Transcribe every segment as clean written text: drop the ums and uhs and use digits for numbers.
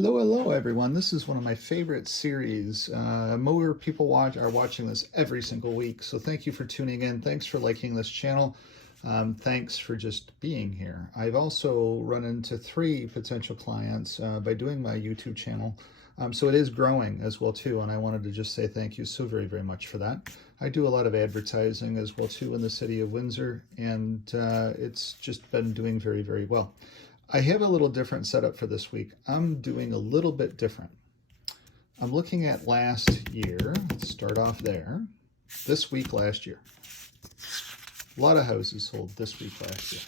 Hello, everyone. This is one of my favorite series. More people are watching this every single week, so thank you for tuning in. Thanks for liking this channel. Thanks for just being here. I've also run into 3 potential clients by doing my YouTube channel, so it is growing as well too, and I wanted to just say thank you so very much for that. I do a lot of advertising as well too in the city of Windsor, and it's just been doing very well. I have a little different setup for this week. I'm doing a little bit different. I'm looking at last year. Let's start off there. This week last year. A lot of houses sold this week last year.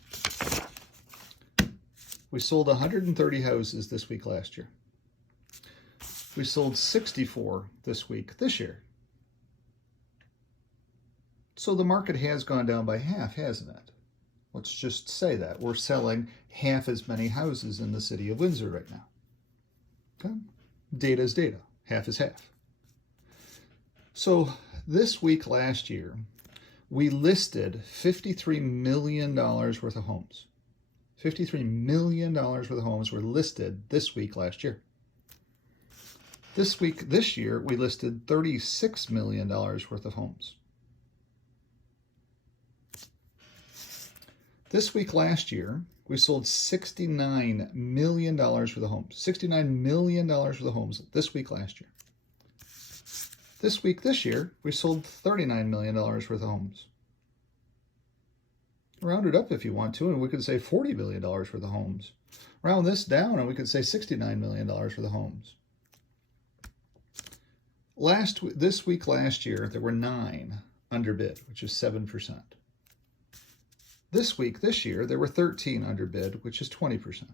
We sold 130 houses this week last year. We sold 64 this week this year. So the market has gone down by half, hasn't it? Let's just say that. We're selling half as many houses in the city of Windsor right now. Okay? Data is data. Half is half. So this week last year, we listed $53 million worth of homes. $53 million worth of homes were listed this week last year. This year, we listed $36 million worth of homes. This week last year, we sold $69 million worth of homes. $69 million worth of homes this week last year. This week this year, we sold $39 million worth of homes. Round it up if you want to, and we could say $40 million worth of homes. Round this down, and we could say $69 million worth of homes. This week last year, there were 9 underbid, which is 7%. This week, this year, there were 13 underbid, which is 20%.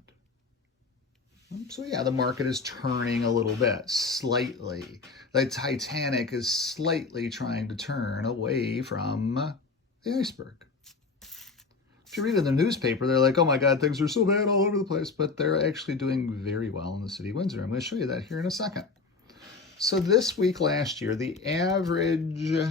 So yeah, the market is turning a little bit, slightly. The Titanic is slightly trying to turn away from the iceberg. If you read in the newspaper, they're like, oh my God, things are so bad all over the place, but they're actually doing very well in the city of Windsor. I'm going to show you that here in a second. So this week last year, the average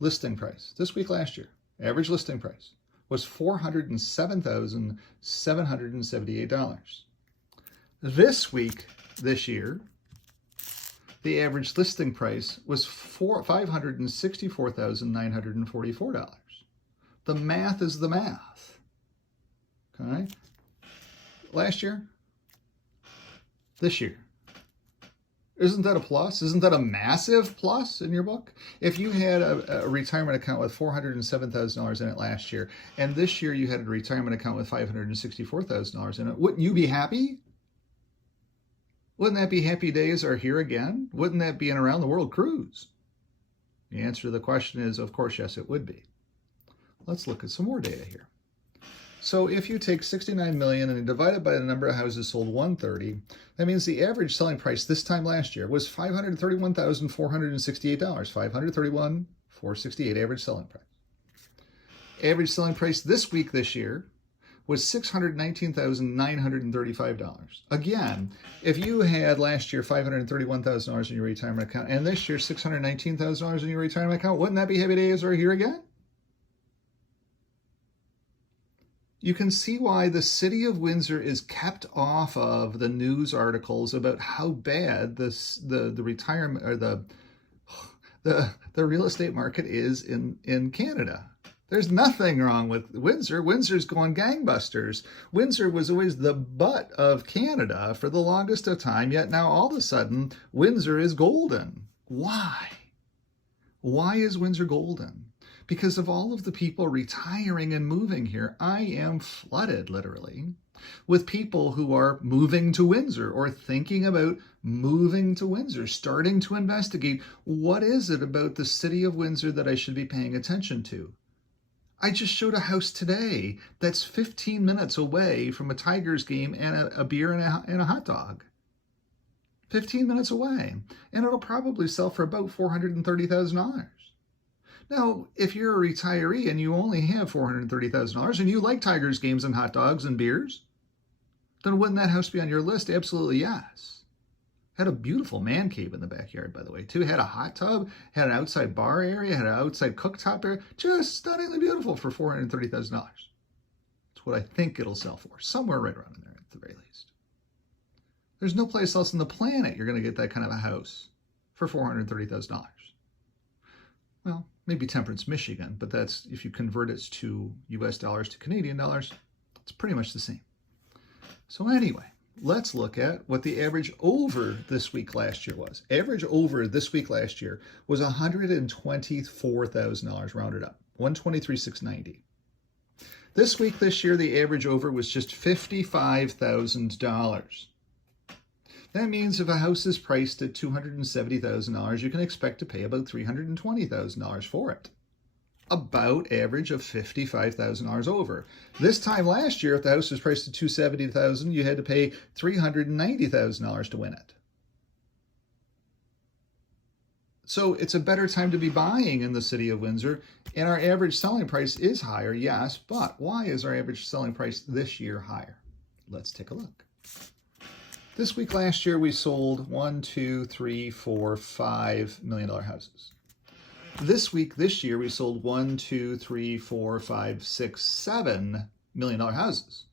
listing price, this week last year, average listing price was $407,778. This week, this year, the average listing price was $564,944. The math is the math. Okay? Last year, this year. Isn't that a plus? Isn't that a massive plus in your book? If you had a retirement account with $407,000 in it last year, and this year you had a retirement account with $564,000 in it, wouldn't you be happy? Wouldn't that be happy days are here again? Wouldn't that be an around the world cruise? The answer to the question is, of course, yes, it would be. Let's look at some more data here. So if you take 69 million and divide it by the number of houses sold, 130, that means the average selling price this time last year was $531,468. $531,468 average selling price. Average selling price this week this year was $619,935. Again, if you had last year $531,000 in your retirement account and this year $619,000 in your retirement account, wouldn't that be happy days are here again? You can see why the city of Windsor is kept off of the news articles about how bad the retirement or the real estate market is in Canada. There's nothing wrong with Windsor. Windsor's going gangbusters. Windsor was always the butt of Canada for the longest of time, yet now all of a sudden Windsor is golden. Why? Why is Windsor golden? Because of all of the people retiring and moving here, I am flooded, literally, with people who are moving to Windsor or thinking about moving to Windsor, starting to investigate what is it about the city of Windsor that I should be paying attention to. I just showed a house today that's 15 minutes away from a Tigers game and a beer and a hot dog. 15 minutes away. And it'll probably sell for about $430,000. Now, if you're a retiree and you only have $430,000 and you like Tigers games and hot dogs and beers, then wouldn't that house be on your list? Absolutely yes. Had a beautiful man cave in the backyard, by the way, too. Had a hot tub, had an outside bar area, had an outside cooktop area. Just stunningly beautiful for $430,000. That's what I think it'll sell for. Somewhere right around in there at the very least. There's no place else on the planet you're going to get that kind of a house for $430,000. Well, maybe Temperance, Michigan, but that's if you convert it to US dollars to Canadian dollars, it's pretty much the same. So anyway, let's look at what the average over this week last year was. Average over this week last year was $124,000 rounded up, $123,690. This week this year, the average over was just $55,000. That means if a house is priced at $270,000, you can expect to pay about $320,000 for it. About average of $55,000 over. This time last year, if the house was priced at $270,000, you had to pay $390,000 to win it. So it's a better time to be buying in the city of Windsor, and our average selling price is higher, yes, but why is our average selling price this year higher? Let's take a look. This week last year, we sold $5 million houses. This week this year, we sold $7 million houses.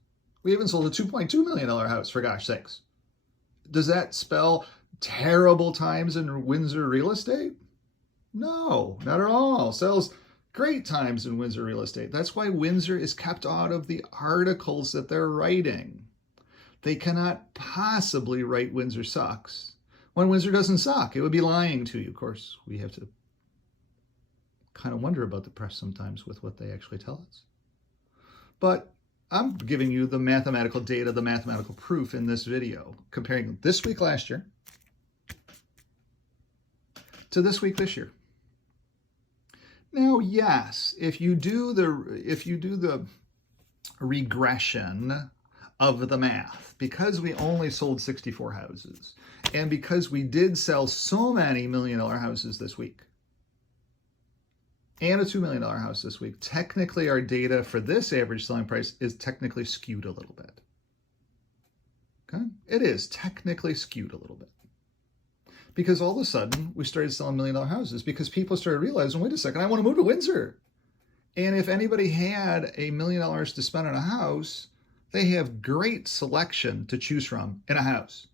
We even sold a $2.2 million house, for gosh sakes. Does that spell terrible times in Windsor real estate? No, not at all. Sells great times in Windsor real estate. That's why Windsor is kept out of the articles that they're writing. They cannot possibly write Windsor sucks when Windsor doesn't suck. It would be lying to you. Of course, we have to kind of wonder about the press sometimes with what they actually tell us. But I'm giving you the mathematical data, the mathematical proof in this video, comparing this week last year to this week this year. Now, yes, if you do the regression of the math, because we only sold 64 houses, and because we did sell so many $1 million houses this week, and a $2 million house this week, technically our data for this average selling price is technically skewed a little bit. Okay? It is technically skewed a little bit. Because all of a sudden, we started selling $1 million houses because people started realizing, wait a second, I want to move to Windsor. And if anybody had $1 million to spend on a house, they have great selection to choose from in a house.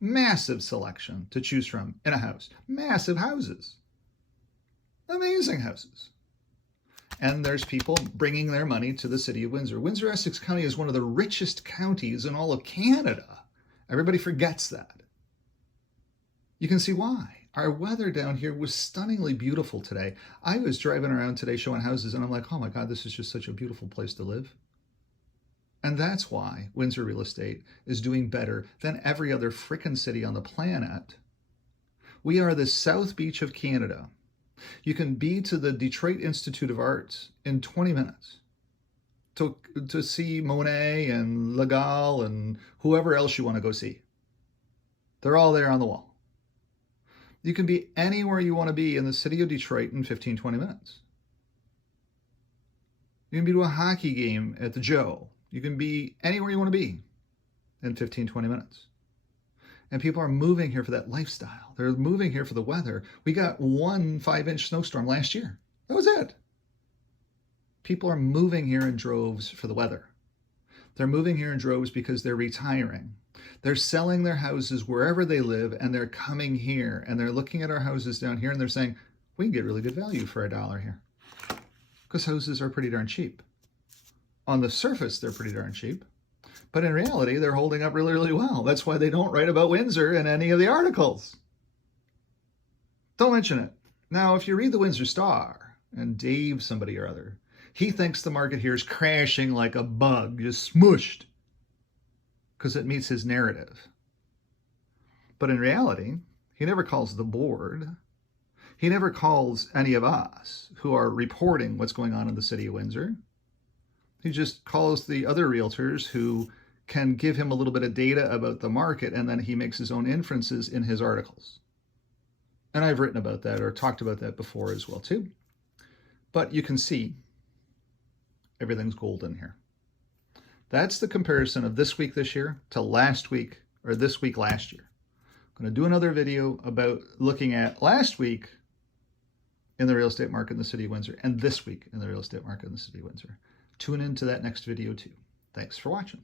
Massive selection to choose from in a house. Massive houses. Amazing houses. And there's people bringing their money to the city of Windsor. Windsor-Essex County is one of the richest counties in all of Canada. Everybody forgets that. You can see why. Our weather down here was stunningly beautiful today. I was driving around today showing houses, and I'm like, oh my God, this is just such a beautiful place to live. And that's why Windsor real estate is doing better than every other frickin' city on the planet. We are the South Beach of Canada. You can be to the Detroit Institute of Arts in 20 minutes to see Monet and Legal and whoever else you want to go see. They're all there on the wall. You can be anywhere you want to be in the city of Detroit in 15, 20 minutes. You can be to a hockey game at the Joe. You can be anywhere you want to be in 15, 20 minutes. And people are moving here for that lifestyle. They're moving here for the weather. We got 1 5-inch snowstorm last year. That was it. People are moving here in droves for the weather. They're moving here in droves because they're retiring. They're selling their houses wherever they live, and they're coming here, and they're looking at our houses down here, and they're saying, we can get really good value for $1 here. Because houses are pretty darn cheap. On the surface, they're pretty darn cheap. But in reality, they're holding up really, really well. That's why they don't write about Windsor in any of the articles. Don't mention it. Now, if you read the Windsor Star, and Dave somebody or other, he thinks the market here is crashing like a bug, just smushed, because it meets his narrative. But in reality, he never calls the board. He never calls any of us who are reporting what's going on in the city of Windsor. He just calls the other realtors who can give him a little bit of data about the market, and then he makes his own inferences in his articles. And I've written about that or talked about that before as well too. But you can see everything's golden here. That's the comparison of this week this year to last week, or this week last year. I'm going to do another video about looking at last week in the real estate market in the city of Windsor and this week in the real estate market in the city of Windsor. Tune into that next video too. Thanks for watching.